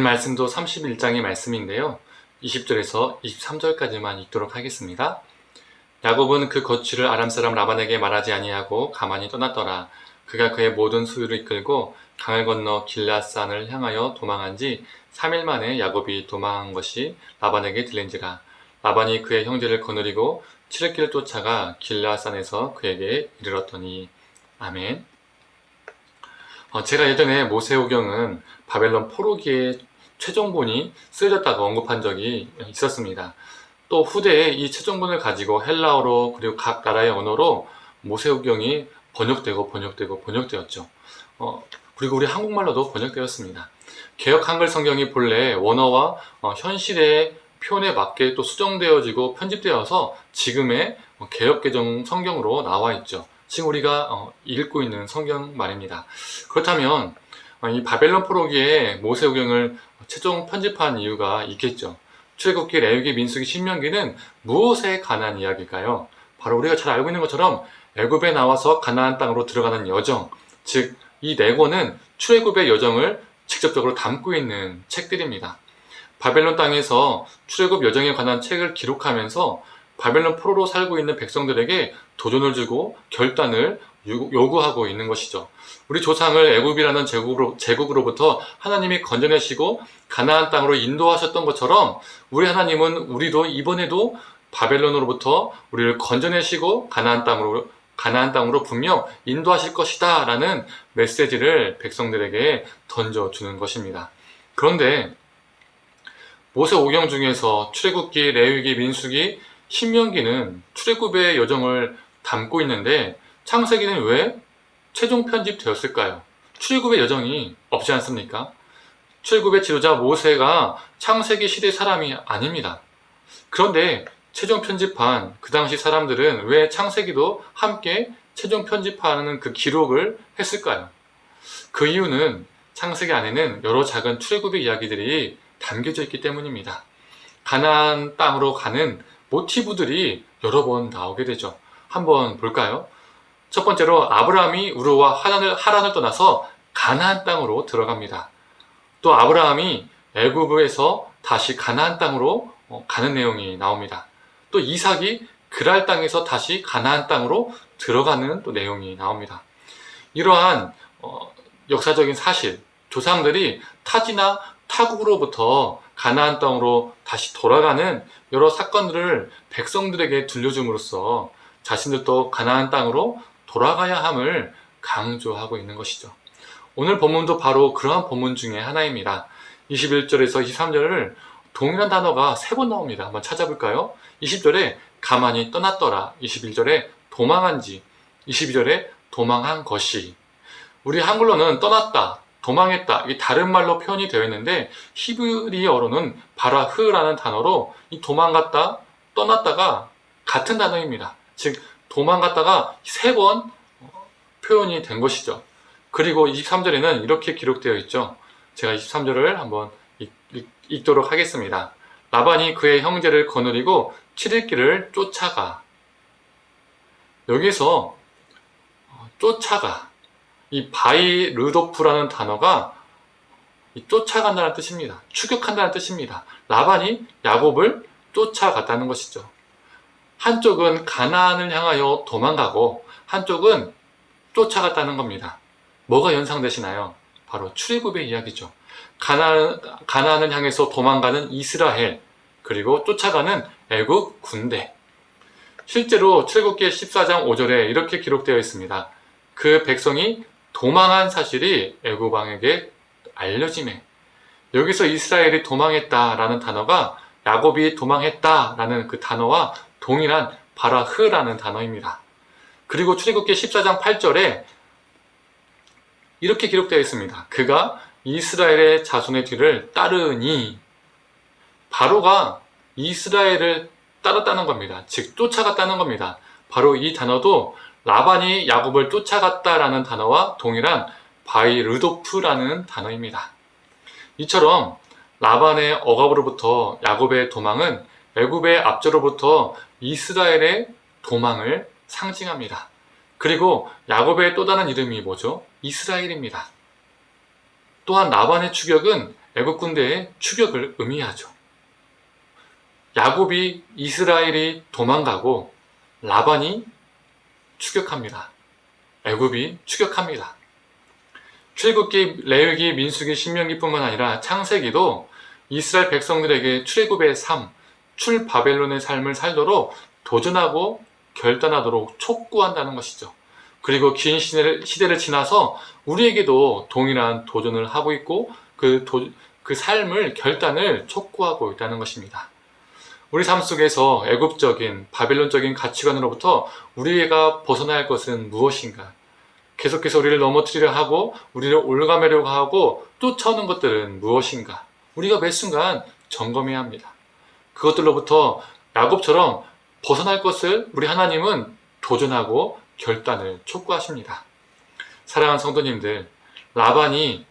오늘 말씀도 31장의 말씀인데요. 20절에서 23절까지만 읽도록 하겠습니다. 야곱은 그 거취를 아람 사람 라반에게 말하지 아니하고 가만히 떠났더라. 그가 그의 모든 소유를 이끌고 강을 건너 길앗산을 향하여 도망한 지 3일 만에 야곱이 도망한 것이 라반에게 들린지라. 라반이 그의 형제를 거느리고 치르기를 쫓아가 길앗산에서 그에게 이르렀더니. 아멘. 제가 예전에 모세오경은 바벨론 포로기의 최종본이 쓰여졌다고 언급한 적이 있었습니다. 또 후대에 이 최종본을 가지고 헬라어로 그리고 각 나라의 언어로 모세오경이 번역되었죠. 그리고 우리 한국말로도 번역되었습니다. 개역 한글 성경이 본래 원어와 현실의 표현에 맞게 또 수정되어지고 편집되어서 지금의 개역 개정 성경으로 나와 있죠. 지금 우리가 읽고 있는 성경 말입니다. 그렇다면 이 바벨론 포로기에 모세오경을 최종 편집한 이유가 있겠죠. 출애굽기, 레위기, 민수기, 신명기는 무엇에 관한 이야기일까요? 바로 우리가 잘 알고 있는 것처럼 애굽에 나와서 가나안 땅으로 들어가는 여정, 즉 이 네 권은 출애굽의 여정을 직접적으로 담고 있는 책들입니다. 바벨론 땅에서 출애굽 여정에 관한 책을 기록하면서 바벨론 포로로 살고 있는 백성들에게 도전을 주고 결단을 요구하고 있는 것이죠. 우리 조상을 애굽이라는 제국으로부터 하나님이 건져내시고 가나안 땅으로 인도하셨던 것처럼 우리 하나님은 우리도 이번에도 바벨론으로부터 우리를 건져내시고 가나안 땅으로 분명 인도하실 것이다 라는 메시지를 백성들에게 던져주는 것입니다. 그런데 모세오경 중에서 출애굽기, 레위기, 민수기, 신명기는 출애굽의 여정을 담고 있는데 창세기는 왜 최종 편집되었을까요? 출애굽의 여정이 없지 않습니까? 출애굽의 지도자 모세가 창세기 시대 사람이 아닙니다. 그런데 최종 편집한 그 당시 사람들은 왜 창세기도 함께 최종 편집하는 그 기록을 했을까요? 그 이유는 창세기 안에는 여러 작은 출애굽의 이야기들이 담겨져 있기 때문입니다. 가나안 땅으로 가는 모티브들이 여러 번 나오게 되죠. 한번 볼까요? 첫 번째로 아브라함이 우르와 하란을 떠나서 가나안 땅으로 들어갑니다. 또 아브라함이 애굽에서 다시 가나안 땅으로 가는 내용이 나옵니다. 또 이삭이 그랄 땅에서 다시 가나안 땅으로 들어가는 또 내용이 나옵니다. 이러한 역사적인 사실, 조상들이 타지나 타국으로부터 가나안 땅으로 다시 돌아가는 여러 사건들을 백성들에게 들려줌으로써 자신들도 가나안 땅으로 돌아가야 함을 강조하고 있는 것이죠. 오늘 본문도 바로 그러한 본문 중에 하나입니다. 21절에서 23절을 동일한 단어가 3번 나옵니다. 한번 찾아볼까요? 20절에 가만히 떠났더라, 21절에 도망한지, 22절에 도망한 것이. 우리 한글로는 떠났다, 도망했다, 이 다른 말로 표현이 되어 있는데 히브리어로는 바라흐라는 단어로 이 도망갔다, 떠났다가 같은 단어입니다. 즉 도망갔다가 3번 표현이 된 것이죠. 그리고 23절에는 이렇게 기록되어 있죠. 제가 23절을 한번 읽도록 하겠습니다. 라반이 그의 형제를 거느리고 치르기를 쫓아가. 여기서 쫓아가, 이 바이르도프라는 단어가 쫓아간다는 뜻입니다. 추격한다는 뜻입니다. 라반이 야곱을 쫓아갔다는 것이죠. 한쪽은 가나안을 향하여 도망가고 한쪽은 쫓아갔다는 겁니다. 뭐가 연상되시나요? 바로 출애굽의 이야기죠. 가나안을 향해서 도망가는 이스라엘, 그리고 쫓아가는 애굽 군대. 실제로 출애굽기 14장 5절에 이렇게 기록되어 있습니다. 그 백성이 도망한 사실이 애굽 왕에게 알려지매. 여기서 이스라엘이 도망했다라는 단어가 야곱이 도망했다라는 그 단어와 동일한 바라흐라는 단어입니다. 그리고 출애굽기 14장 8절에 이렇게 기록되어 있습니다. 그가 이스라엘의 자손의 뒤를 따르니. 바로가 이스라엘을 따랐다는 겁니다. 즉 쫓아갔다는 겁니다. 바로 이 단어도 라반이 야곱을 쫓아갔다라는 단어와 동일한 바이르도프라는 단어입니다. 이처럼 라반의 억압으로부터 야곱의 도망은 애굽의 압제로부터 이스라엘의 도망을 상징합니다. 그리고 야곱의 또 다른 이름이 뭐죠? 이스라엘입니다. 또한 라반의 추격은 애굽 군대의 추격을 의미하죠. 야곱이 이스라엘이 도망가고 라반이 추격합니다. 애굽이 추격합니다. 출애굽기, 레위기, 민수기, 신명기뿐만 아니라 창세기도 이스라엘 백성들에게 출애굽의 삶, 출바벨론의 삶을 살도록 도전하고 결단하도록 촉구한다는 것이죠. 그리고 긴 시대를 지나서 우리에게도 동일한 도전을 하고 있고 그 삶을 결단을 촉구하고 있다는 것입니다. 우리 삶 속에서 애굽적인 바벨론적인 가치관으로부터 우리가 벗어나야 할 것은 무엇인가? 계속해서 우리를 넘어뜨리려 하고 우리를 올가매려고 하고 쫓아오는 것들은 무엇인가? 우리가 매 순간 점검해야 합니다. 그것들로부터 야곱처럼 벗어날 것을 우리 하나님은 도전하고 결단을 촉구하십니다. 사랑하는 성도님들, 라반이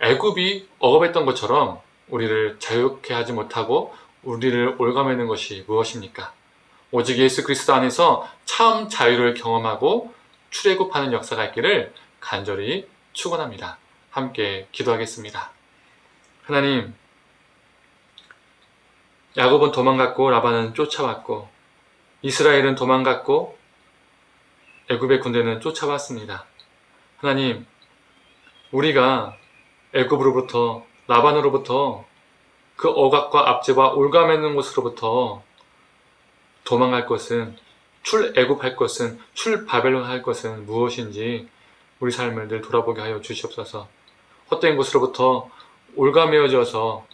애굽이 억압했던 것처럼 우리를 자유케 하지 못하고 우리를 올가매는 것이 무엇입니까? 오직 예수 그리스도 안에서 참 자유를 경험하고 출애굽하는 역사가 있기를 간절히 축원합니다. 함께 기도하겠습니다. 하나님, 야곱은 도망갔고 라반은 쫓아왔고 이스라엘은 도망갔고 애굽의 군대는 쫓아왔습니다. 하나님, 우리가 애굽으로부터 라반으로부터 그 억압과 압제와 올가매는 곳으로부터 도망갈 것은 출애굽할 것은 출바벨론 할 것은 무엇인지 우리 삶을 늘 돌아보게 하여 주시옵소서. 헛된 곳으로부터 올가매어져서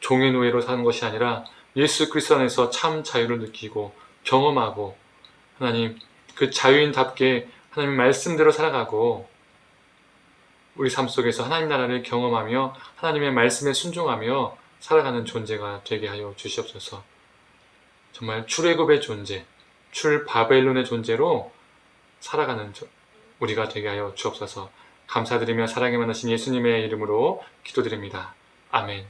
종의 노예로 사는 것이 아니라 예수 그리스도 안에서 참 자유를 느끼고 경험하고 하나님 그 자유인답게 하나님 말씀대로 살아가고 우리 삶 속에서 하나님 나라를 경험하며 하나님의 말씀에 순종하며 살아가는 존재가 되게 하여 주시옵소서. 정말 출애굽의 존재, 출바벨론의 존재로 살아가는 우리가 되게 하여 주옵소서. 감사드리며 사랑에 만나신 예수님의 이름으로 기도드립니다. 아멘.